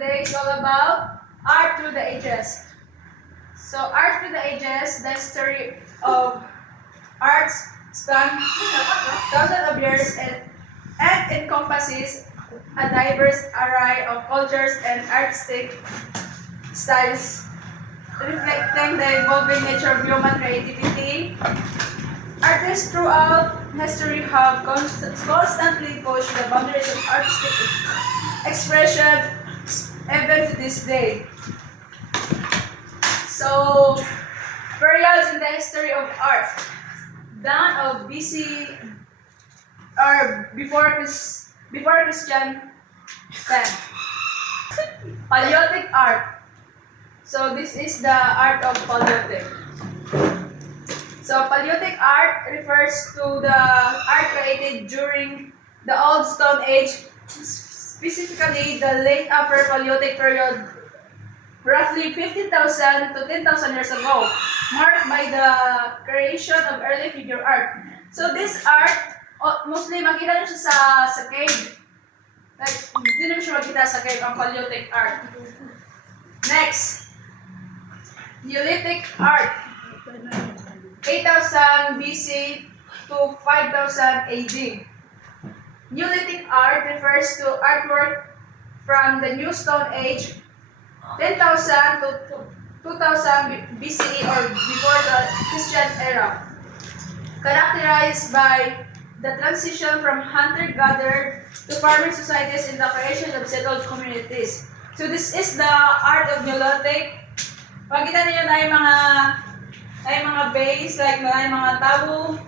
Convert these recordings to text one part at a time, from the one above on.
today is all about art through the ages. So art through the ages, the history of arts spans thousands of years and encompasses a diverse array of cultures and artistic styles, reflecting the evolving nature of human creativity. Artists throughout history have constantly pushed the boundaries of artistic expression, even to this day. So, periods in the history of art. Dawn of BC or before Christian time. Paleolithic art. So this is the art of Paleolithic. So Paleolithic art refers to the art created during the Old Stone Age, specifically the late Upper Paleolithic period, roughly 15,000 to 10,000 years ago, marked by the creation of early figure art. So this art, mostly makita nyo siya sa cave. Like, hindi naman siya makita sa cave ang Paleolithic art. Next, Neolithic art. 8,000 BC to 5,000 AD. Neolithic art refers to artwork from the New Stone Age, 10,000 to 2000 BCE or before the Christian era, characterized by the transition from hunter-gatherer to farming societies in the creation of settled communities. So this is the art of Neolithic. Pagkita niyo na yung mga base, like na yung mga tabo,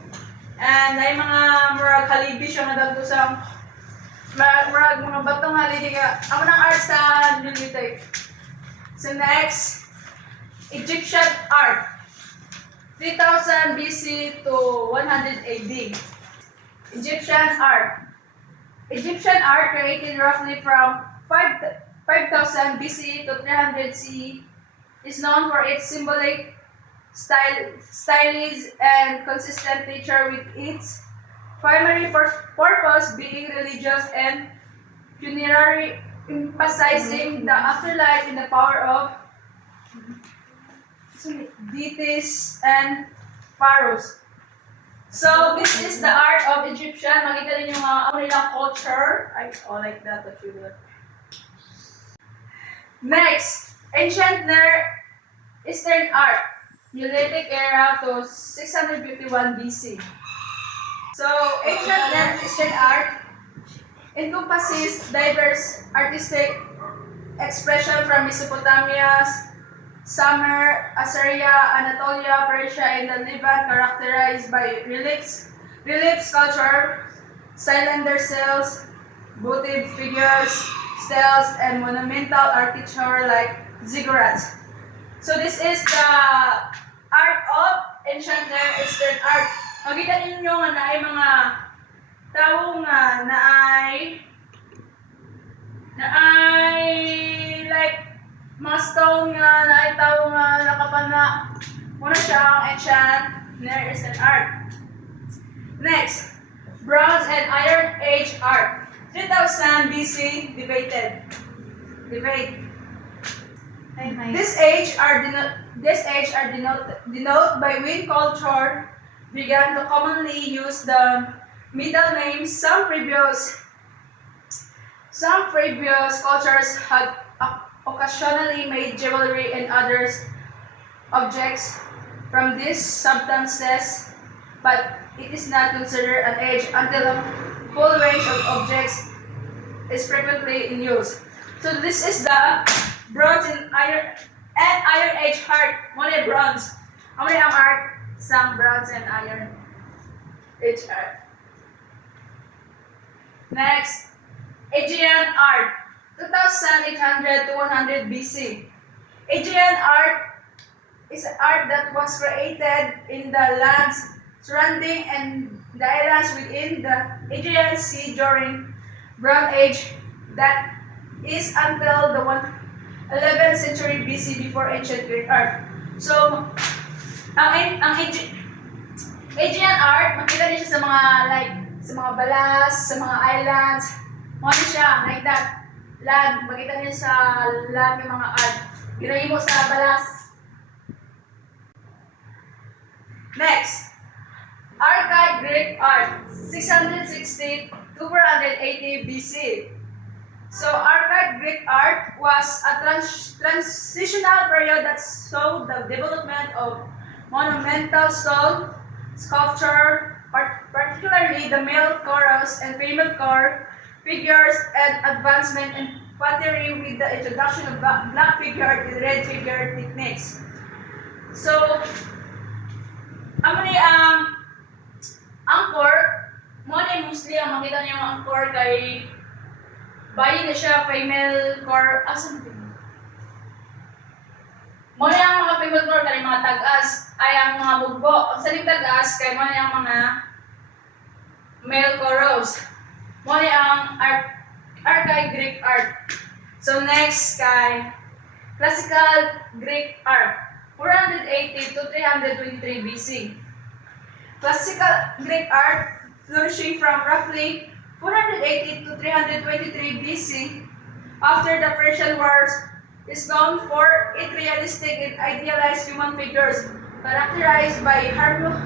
and na yung mga murag halibi siya nga dagto sa murag mga batong halibi ka. Ako ng art sa Neolithic. So next, Egyptian art. 3000 BC to 100 AD. Egyptian art. Egyptian art created roughly from 5000 BC to 300 CE is known for its symbolic stylism and consistent nature, with its primary purpose being religious and funerary, emphasizing the afterlife and the power of deities and pharaohs. So this is the art of Egyptian. Makita niyo yung mga nilang culture. I like that. Next, ancient Near Eastern art. Neolithic era to 651 BC. So ancient Near Eastern art encompasses diverse artistic expression from Mesopotamia, Sumer, Assyria, Anatolia, Persia, and the Levant, characterized by relief sculpture, cylinder cells, votive figures, steles, and monumental architecture like ziggurats. So this is the art of ancient Near Eastern art. Makita ninyo nga na ay mga tao nga na ay like mga stone nga na ay tao nga nakapana. Muna siya ang ancient Near Eastern art. Next, Bronze and Iron Age art. 3000 BC debate. This age are denoted by when culture began to commonly use the middle names. Some previous cultures had occasionally made jewelry and other objects from these substances, but it is not considered an age until a full range of objects is frequently in use. So this is the Bronze and Iron Age art. Muna bronze. Ang art sa Bronze and Iron Age art. Next, Aegean art. 2800 to 100 BC. Aegean art is art that was created in the lands surrounding and the islands within the Aegean Sea during Bronze Age, that is until the 11th century BC, before ancient Greek art. So, ang Aegean art, makita niyo siya sa mga balas, sa mga islands, mga siya, like that. land. Makita niyo sa land ng mga art. Ginahimo sa balas. Next, Archaic Greek art, 660 to 480 BC. So, Archaic Greek art was a transitional period that saw the development of monumental stone sculpture, particularly the male chorus and female core figures, and advancement in pottery with the introduction of black figure and red figure techniques. So, ang angkor, mo na mostly ang makita niyo ang angkor kay bayi na siya female core asan din. Mo na ang mga female core kay mga tag-as ay ang mga bugbo. Ang saling tag-as kay mo na ang mga male chorus. Mo na ang archaic Greek art. So next kay classical Greek art, 480 to 323 BC. Classical Greek art flourishing from roughly 480 to 323 BC after the Persian Wars is known for its realistic and idealized human figures characterized by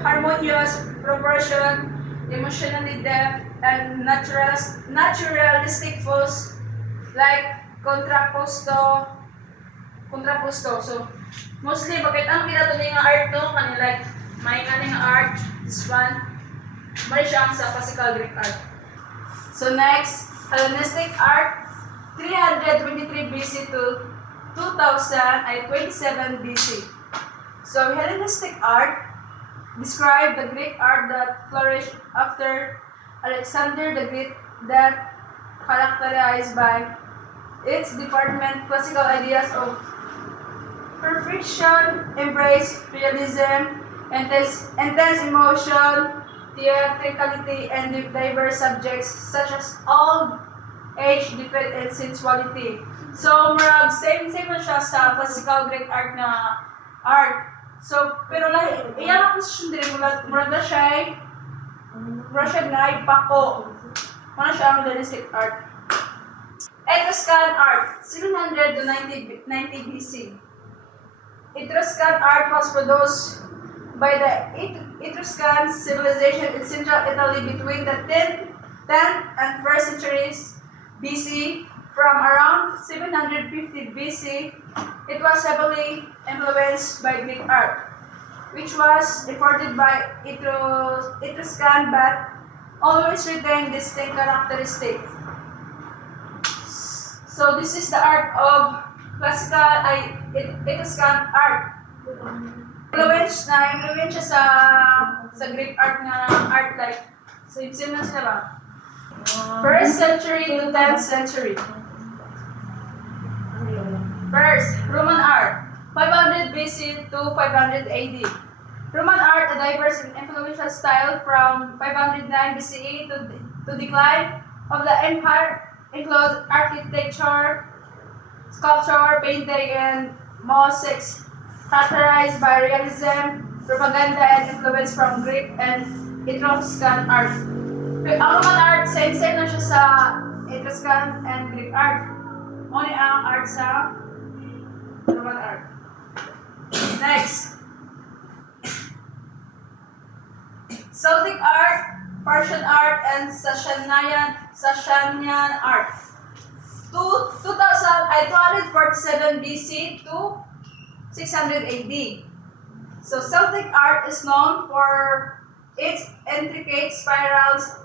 harmonious proportion, emotionally depth, and naturalistic pose like contrapposto. So, mostly, bakit ang pinatuloy nga art to, kanila like, may kaning art, this one, may siyang sa classical Greek art. So next, Hellenistic art, 323 BC to 2027 BC. So Hellenistic art describe the Greek art that flourished after Alexander the Great, that characterized by its department classical ideas of perfection, embrace realism, intense emotion, theatricality, and diverse subjects such as old age, defeat, and sensuality. So, marag same na siya sa classical Greek art na art. So, pero like, iyan ang position din, murag na siya na pako. Muna siya ang Hellenistic art. Etruscan art, 700 to 90 BC. Etruscan art was produced by the Etruscan civilization in central Italy between the 10th and 1st centuries BC. From around 750 BC, it was heavily influenced by Greek art, which was imported by Etruscan but always retained distinct characteristics. So this is the art of classical Etruscan art. Influence sa Greek art na art like same na sila ba? 1st century to 10th century. First, Roman art, 500 BC to 500 AD. Roman art, a diverse and influential style from 509 BCE to decline of the empire, includes architecture, sculpture, painting, and mosaics, characterized by realism, propaganda, and influence from Greek and Etruscan art. Ang Roman art, same na siya sa Etruscan and Greek art. Muna ang art sa Roman art. Next, Celtic art, Persian art, and Sasanian art. 247 BC to 600 AD. So Celtic art is known for its intricate spirals,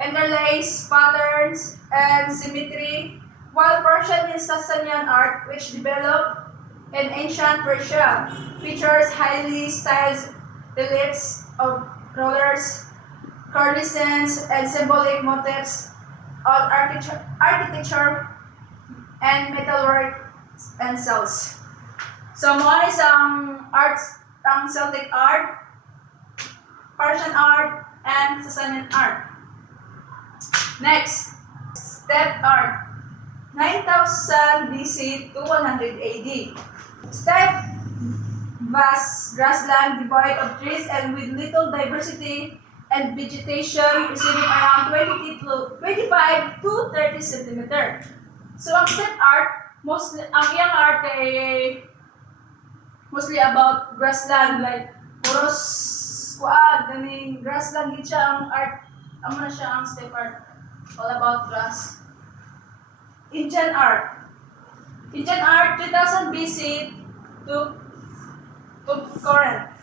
interlaced patterns, and symmetry, while Persian and Sasanian art, which developed in ancient Persia, features highly styled reliefs of rollers, cornices, and symbolic motifs of architecture and metalwork and cells. So, mga isang arts, ang Celtic art, Persian art, and Sasanian art. Next, steppe art, 9000 BC to 100 AD. Steppe, vast grassland devoid of trees and with little diversity and vegetation, receiving around 25 to 30 cm. So ang step art, mostly ang iyang art kay mostly about grassland, like puros kuan kaning grassland gid siya ang art. Amo na siya ang step art, all about grass. Indian art. Indian art 2000 BC to current.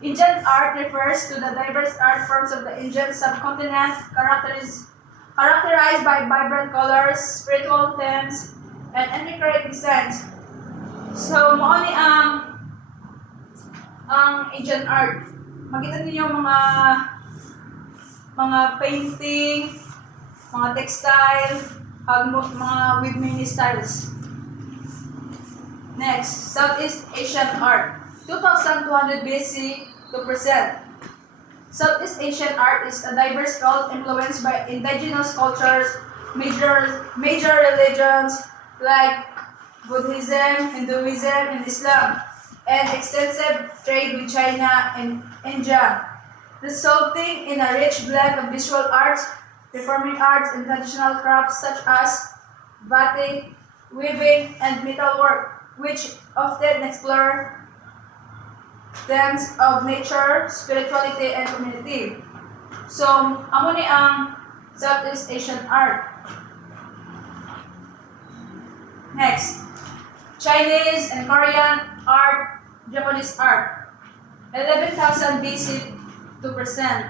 Indian art refers to the diverse art forms of the Indian subcontinent, characterized by vibrant colors, spiritual themes, and intricate designs. So, mao ni ang Indian art. Makita niyo mga painting, mga textile, mga with many styles. Next, Southeast Asian art. 2200 BC to present. Southeast Asian art is a diverse field influenced by indigenous cultures, major religions like Buddhism, Hinduism, and Islam, and extensive trade with China and India, resulting in a rich blend of visual arts, performing arts, and traditional crafts such as batik, weaving, and metalwork, which often explore themes of nature, spirituality, and community. So, amo ni ang Southeast Asian art. Next, Chinese and Korean art, Japanese art. 11,000 BC to present.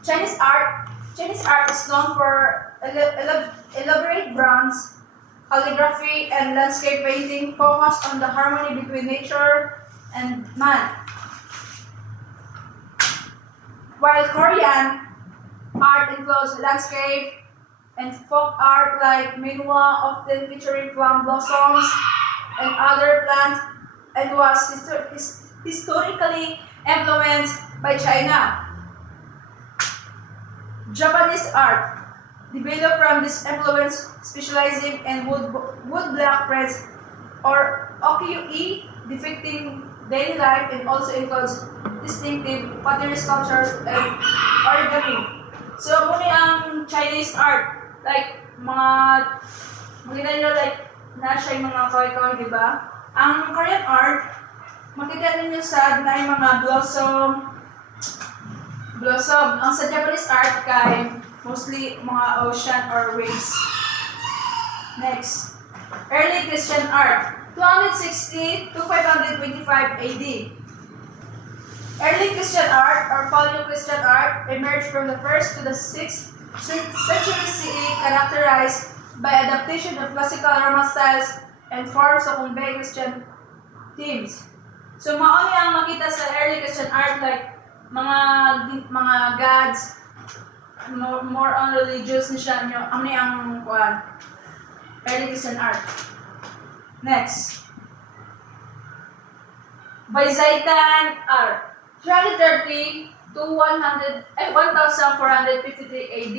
Chinese art is known for elaborate bronze, calligraphy, and landscape painting focused on the harmony between nature and man. While Korean art includes landscape and folk art like Minhwa, often featuring plum blossoms and other plants, and was historically influenced by China. Japanese art developed from this influence, specializing in wood block prints or ukiyo-e, depicting daily life, and also includes distinctive pottery sculptures and origami. So, muna ang Chinese art, like makita nyo like nasa yung mga kaway-kaway, di ba? Ang Korean art, makita ninyo sa na yung mga blossom. Ang sa Japanese art kay mostly mga ocean or waves. Next, early Christian art. 260 to 525 AD. Early Christian art or Paleo-Christian art emerged from the 1st to the 6th century CE, characterized by adaptation of classical Roman styles and forms to convey Christian themes. So mao ni ang makita sa early Christian art like mga gods, more on religious ni siya nyo. Ang ni ang early Christian art. Next, Byzantine art, 330 to 1453 AD.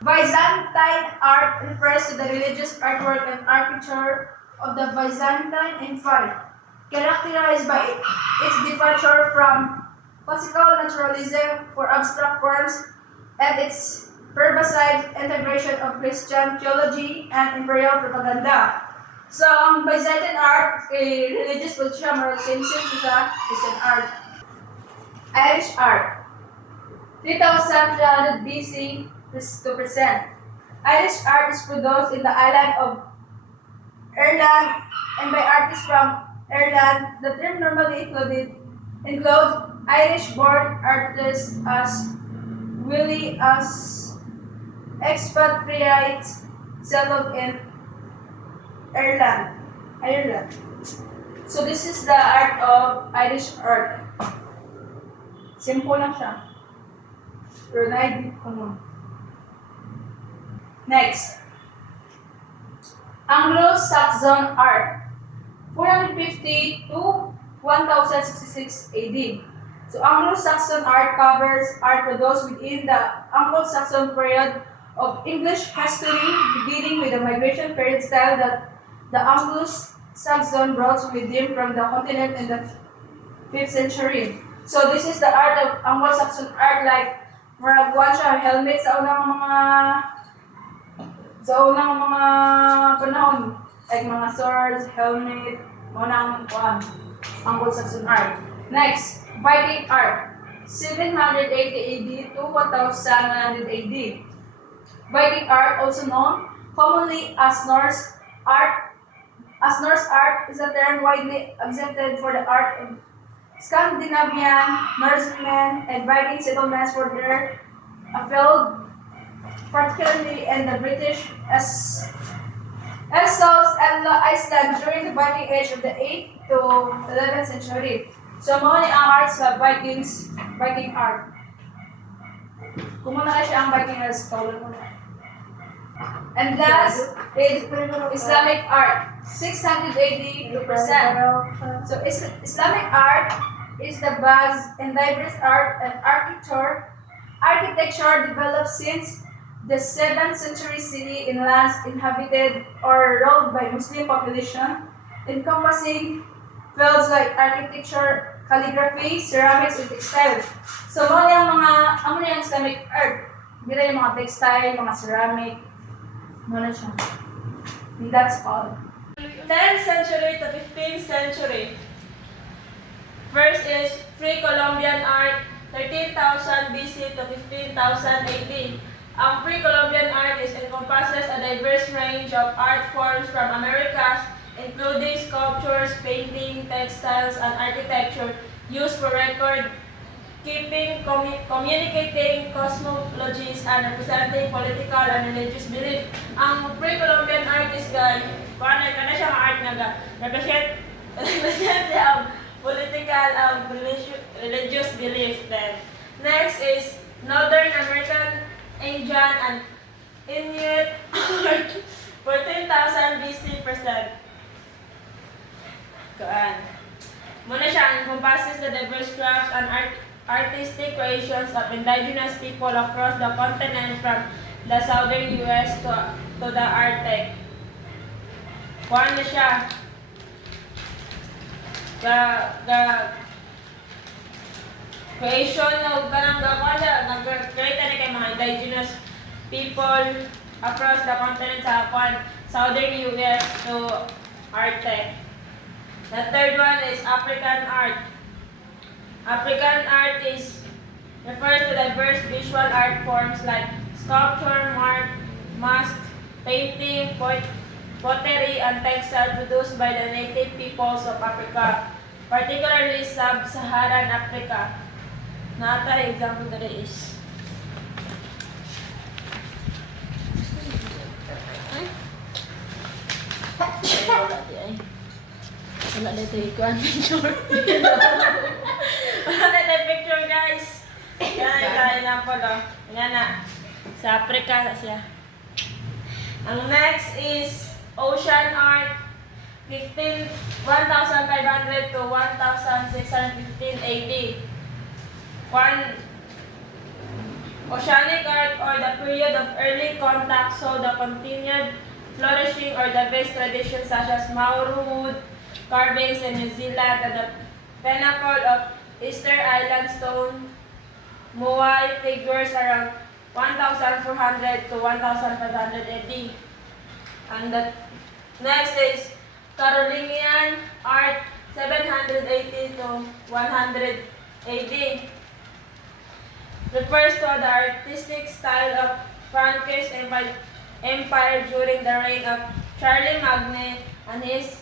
Byzantine art refers to the religious artwork and architecture of the Byzantine Empire, characterized by its departure from classical naturalism for abstract forms and its pervasive integration of Christian theology and imperial propaganda. So, ang Byzantine art, religious po siya, more same siya, Christian art. Irish art, 3,300 BC to present. Irish art is produced in the island of Ireland and by artists from Ireland. The term normally includes Irish-born artists as well as expatriates settled in Ireland. So this is the art of Irish art. Simple lang siya. Pero common. Next, Anglo-Saxon art, 450 to 1066 AD. So Anglo-Saxon art covers art produced within the Anglo-Saxon period of English history, beginning with the migration period style that the Anglo-Saxon brought with them from the continent in the 5th century. So this is the art of Anglo-Saxon art, like murag one siya helmet sa unang mga So, unang mga panahon, like mga swords, helmet, mga nang Anglo-Saxon art. Next, Viking art. 780 AD to 1100 AD. Viking art, also known commonly as Norse art, is a term widely accepted for the art of Scandinavian, Norsemen, and Viking settlements for their field, particularly in the British South and Iceland during the Viking Age of the 8th to 11th century. So, mga ni ang art sa Viking art. Kung muna kayo siya ang Viking art, kaulan mo na. And last is Islamic art, 600 AD to present. So Islamic art is the vast and diverse art and architecture developed since the 7th century city in lands inhabited or ruled by Muslim population, encompassing fields like architecture, calligraphy, ceramics, and textiles. So mo yung Islamic art, bila yung mga textile, mga ceramic, ano siya. And that's all. 10th century to 15th century. First is pre-Columbian art, 13,000 BC to 15,000 AD. Ang pre-Columbian art encompasses a diverse range of art forms from Americas, including sculptures, painting, textiles, and architecture used for record keeping, communicating cosmologies, and representing political and religious belief. Ang pre-Columbian art is kana siya nga art nga represent ang political religious belief. Then next is Northern American, Indian, and Inuit art, 14,000 BC present. Muna siya encompasses the diverse crafts and artistic creations of indigenous people across the continent from the southern US to the Arctic. Kuhaan na siya. Creation na kanang nag-create na kay mga indigenous people across the continent sa southern US to Arctic. The third one is African art. African art refers to diverse visual art forms like sculpture, mask, painting, pottery, and textile produced by the native peoples of Africa, particularly sub-Saharan Africa. Another example that is wala na ito ikuan picture. Wala na ito picture, guys. Yan, isa example, oh. Yan na. Sa Africa siya. Ang next is ocean art, 1,500 to 1,615 AD. Oceanic art, or the period of early contact, saw the continued flourishing or the best traditions such as Mauro wood carvings in New Zealand and the pinnacle of Easter Island stone Moai figures around 1,400 to 1,500 AD. And the next is Carolingian art, 780 to 100 AD. Refers to the artistic style of Frankish Empire during the reign of Charlie Magne and his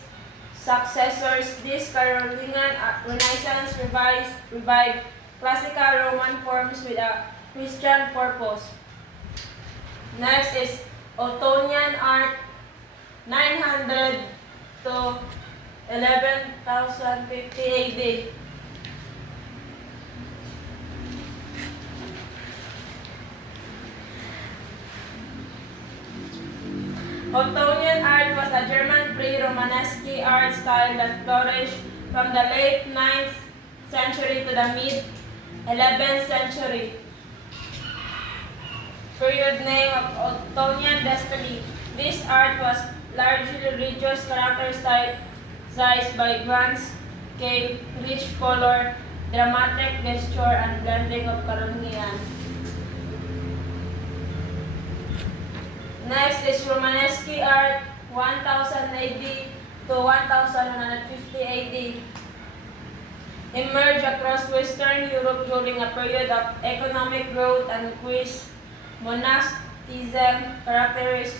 successors. This Carolingian Renaissance revived classical Roman forms with a Christian purpose. Next is Ottonian art, 900 to 11,050 AD. Ottonian art was a German pre-Romanesque art style that flourished from the late 9th century to the mid-11th century. Period name of Ottonian destiny. This art was largely religious character stylized by grand scale, rich color, dramatic gesture, and blending of Carolingian. Next is Romanesque art, 1000 AD to 1150 AD. Emerged across Western Europe during a period of economic growth and increased monasticism characterized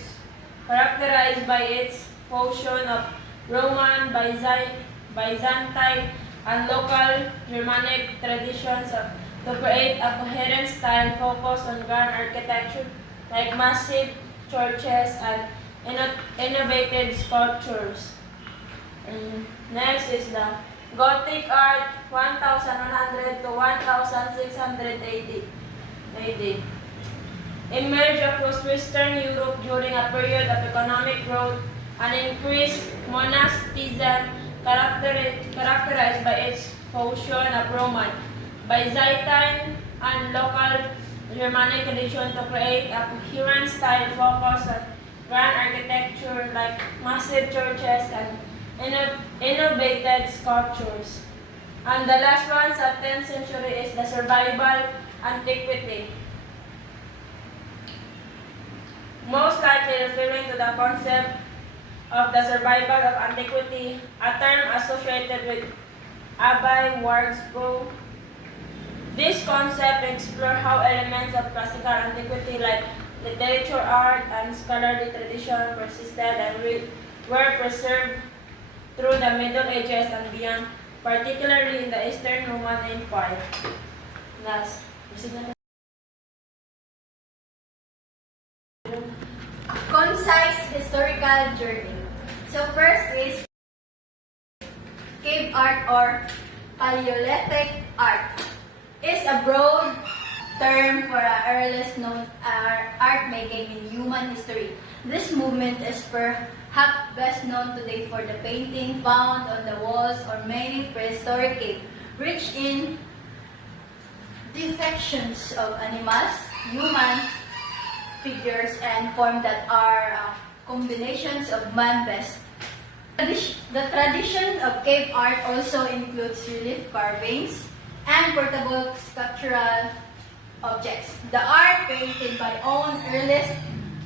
by its fusion of Roman, Byzantine, and local Germanic traditions to create a coherent style focused on grand architecture like massive churches and innovative sculptures. Next is the Gothic art, 1100 to 1600 AD. Emerged across Western Europe during a period of economic growth and increased monasticism characterized by its fusion of Roman, Byzantine, and local Germanic tradition to create a coherent style focused on grand architecture like massive churches and innovative sculptures. And the last one sa 10th century is the survival antiquity. Most likely referring to the concept of the survival of antiquity, a term associated with Abbe Wardsbro. This concept explores how elements of classical antiquity like literature, art, and scholarly tradition persisted and were preserved through the Middle Ages and beyond, particularly in the Eastern Roman Empire. Last, Concise historical journey. So first is cave art or Paleolithic art. Is a broad term for the earliest known art making in human history. This movement is perhaps best known today for the painting found on the walls or many prehistoric caves, rich in depictions of animals, humans, figures, and forms that are combinations of man-best. The tradition of cave art also includes relief carvings and portable sculptural objects. The art painted by our earliest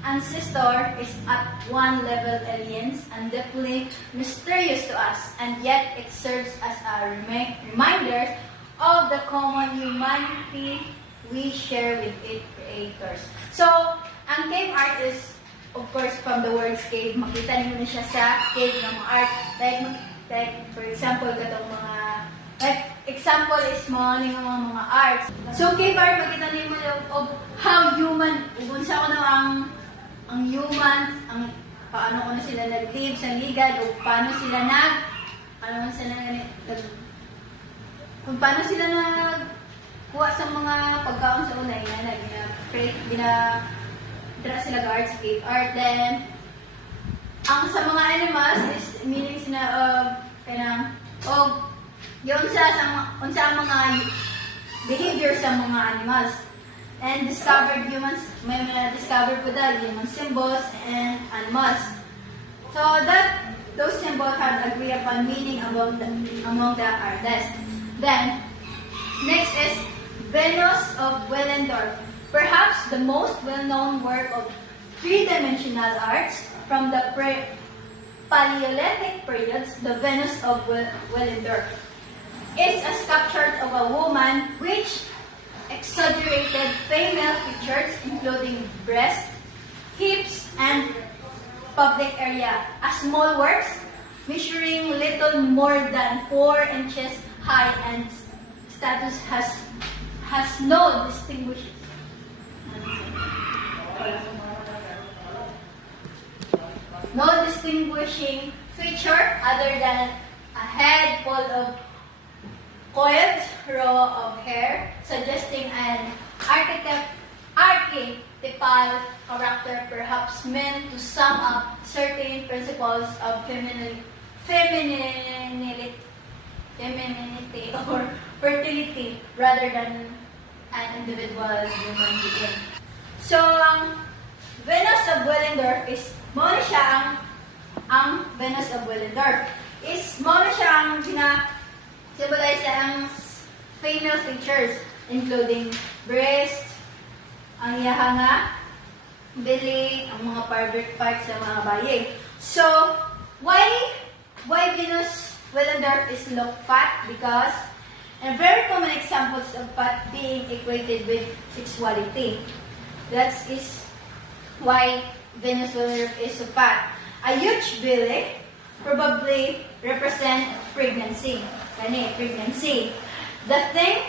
ancestor is at one level alien and deeply mysterious to us, and yet it serves as a reminder of the common humanity we share with its creators. So, ang cave art is, of course, from the word cave. Makita niyo na siya sa cave ng mga art. Like for example, katong mga, example is mga arts. So, cave art, makita niyo of how human, unsa ko na ang humans, paano ko na sila nag-live sa ligad, o paano sila kung paano sila kuha sa mga pagkaon sa una, dra sila guard sa cave art. Then, ang sa mga animals is meaning sila yun sa mga behavior sa mga animals. And discovered humans, may mga discovered po the human symbols and animals. So that those symbols have agreed upon meaning among the artists. Then, next is Venus of Willendorf. Perhaps the most well-known work of three-dimensional arts from the Paleolithic periods, the Venus of Willendorf, is a sculpture of a woman which exaggerated female features including breast, hips, and public area. A small works measuring little more than 4 inches high and status has no distinguishing feature other than a head full of coiled row of hair, suggesting an archetypal character, perhaps meant to sum up certain principles of femininity or fertility rather than an individual human being. So, Venus of Willendorf is mo na siya ang Venus of Willendorf is mo na siya ang symbolize ang female features including breast, ang iyahanga belly, ang mga private parts ng mga baye. So, why Venus Willendorf is look fat? Because a very common examples of fat being equated with sexuality. That is why Venus Willendorf is so fat. A huge belly probably represent pregnancy. Pregnancy. The thing,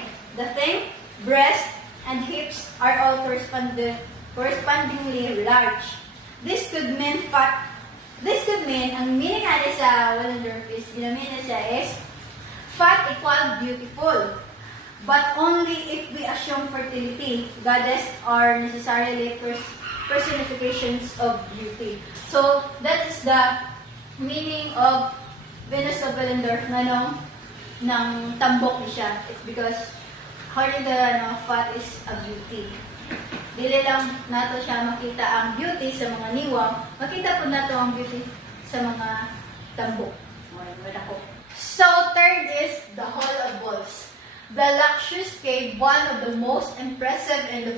breast and hips are all correspondingly large. This could mean ang meaning natin sa Willendorf is, ginamit na siya is, fat equal beautiful. But only if we assume fertility, goddess are necessarily personifications of beauty. So, that is the meaning of Venus of Willendorf na ng tambok siya. It's because according to fat is a beauty. Dili lang nato siya makita ang beauty sa mga niwang, makita po nato ang beauty sa mga tambok. So, third is the Hall of Bulls. The luxurious cave, one of the most impressive in the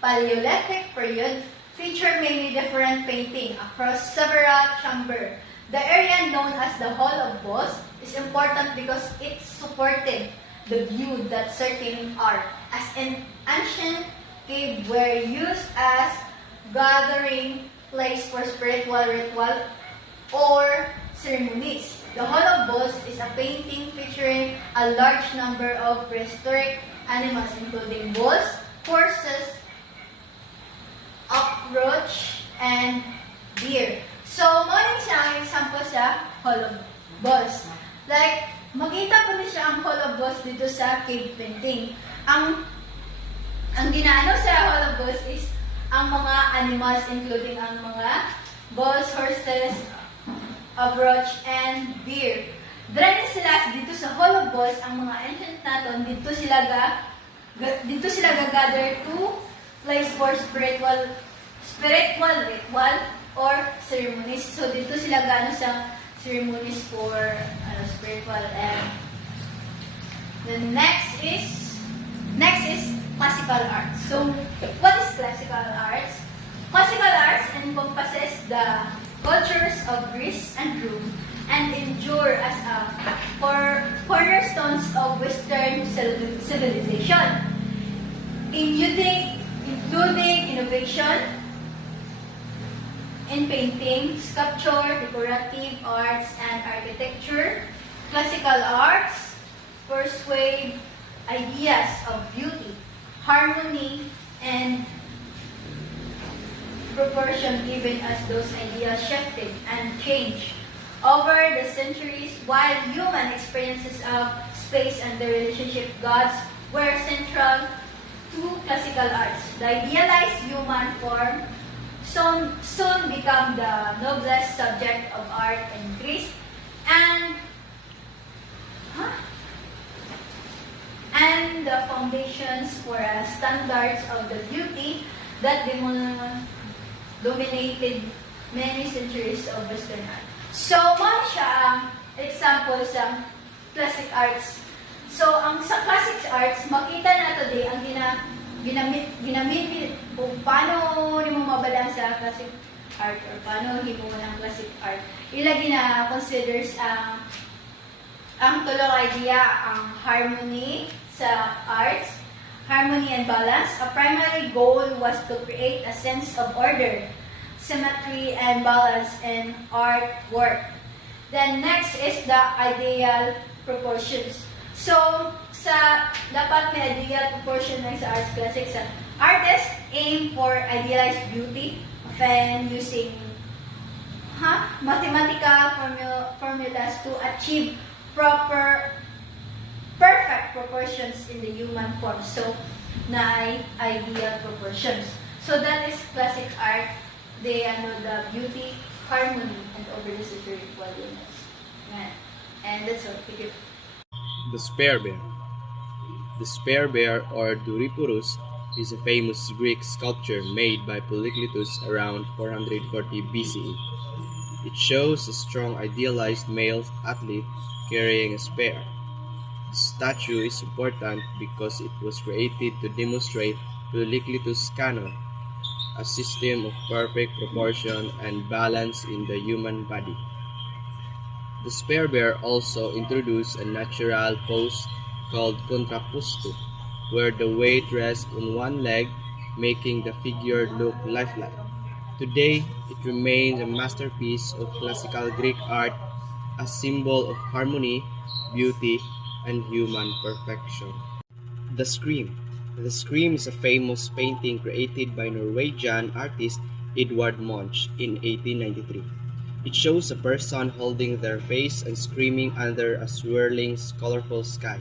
Paleolithic period, featured many different paintings across several chambers. The area known as the Hall of Bulls is important because it supported the view that certain art, as an ancient cave, were used as gathering place for spiritual ritual or ceremonies. The Hall of Bulls is a painting featuring a large number of prehistoric animals, including bulls, horses, cockroach, and deer. So, morning siya ang example sa Hall of Bulls. Like, makita po niyo siya ang Hall of Bulls dito sa cave painting. Ang ginaano sa Hall of Bulls is ang mga animals, including ang mga bulls, horses, cockroach, and deer. Dahil sila dito sa Hall of Bulls, ang mga ancient naton, dito sila gather to place for spiritual ritual or ceremonies. So, dito sila gano sa ceremonies for spiritual. And the next is classical arts. So, what is classical arts? Classical arts encompasses the cultures of Greece and Rome and endure as cornerstones of Western civilization, including innovation in painting, sculpture, decorative arts, and architecture. Classical arts persuade ideas of beauty, harmony, and proportion, even as those ideas shifted and changed over the centuries. While human experiences of space and the relationship gods were central to classical arts, the idealized human form soon become the noblest subject of art in Greece and the foundations for standards of the beauty that dominated many centuries of Western art. So, mga siya ang example sa classic arts. So, ang sa classic arts, makita na today ang ginamit kung paano ni mo mabalang sa classic art or paano hibo mo ng classic art. Ilagi na considers ang tulong idea ang harmony sa arts, harmony and balance. A primary goal was to create a sense of order, symmetry, and balance in artwork. Then next is the ideal proportions. So, dapat may ideal proportion ng sa arts classics. Artists aim for idealized beauty, often using mathematical formulas to achieve perfect proportions in the human form. So, ideal proportions. So, that is classic art. They the beauty, harmony, and over the spiritual units. And that's all. Thank you. The Spear Bear. The Spear Bear, or Doryphorus, is a famous Greek sculpture made by Polykletus around 440 BCE. It shows a strong idealized male athlete carrying a spear. The statue is important because it was created to demonstrate Polykletus' canon, a system of perfect proportion and balance in the human body. The spare bear also introduced a natural pose called contrapposto, where the weight rests on one leg, making the figure look lifelike. Today, it remains a masterpiece of classical Greek art, a symbol of harmony, beauty, and human perfection. The Scream. The Scream is a famous painting created by Norwegian artist Edvard Munch in 1893. It shows a person holding their face and screaming under a swirling, colorful sky.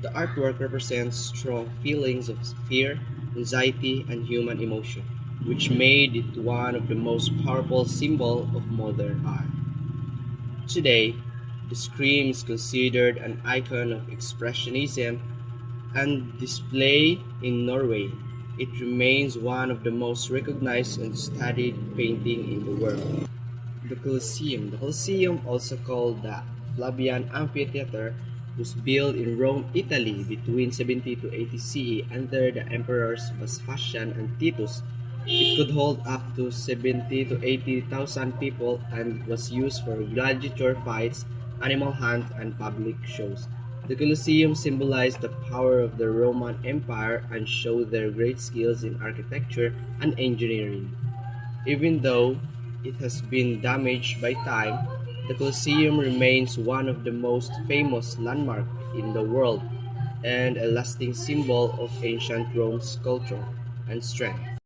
The artwork represents strong feelings of fear, anxiety, and human emotion, which made it one of the most powerful symbols of modern art. Today, the Scream is considered an icon of expressionism and display in Norway. It remains one of the most recognized and studied painting in the world. The Colosseum. The Colosseum, also called the Flavian Amphitheater, was built in Rome, Italy between 70 to 80 CE under the emperors Vespasian and Titus. It could hold up to 70 to 80,000 people and was used for gladiator fights, animal hunts, and public shows. The Colosseum symbolized the power of the Roman Empire and showed their great skills in architecture and engineering. Even though it has been damaged by time, the Colosseum remains one of the most famous landmarks in the world and a lasting symbol of ancient Rome's culture and strength.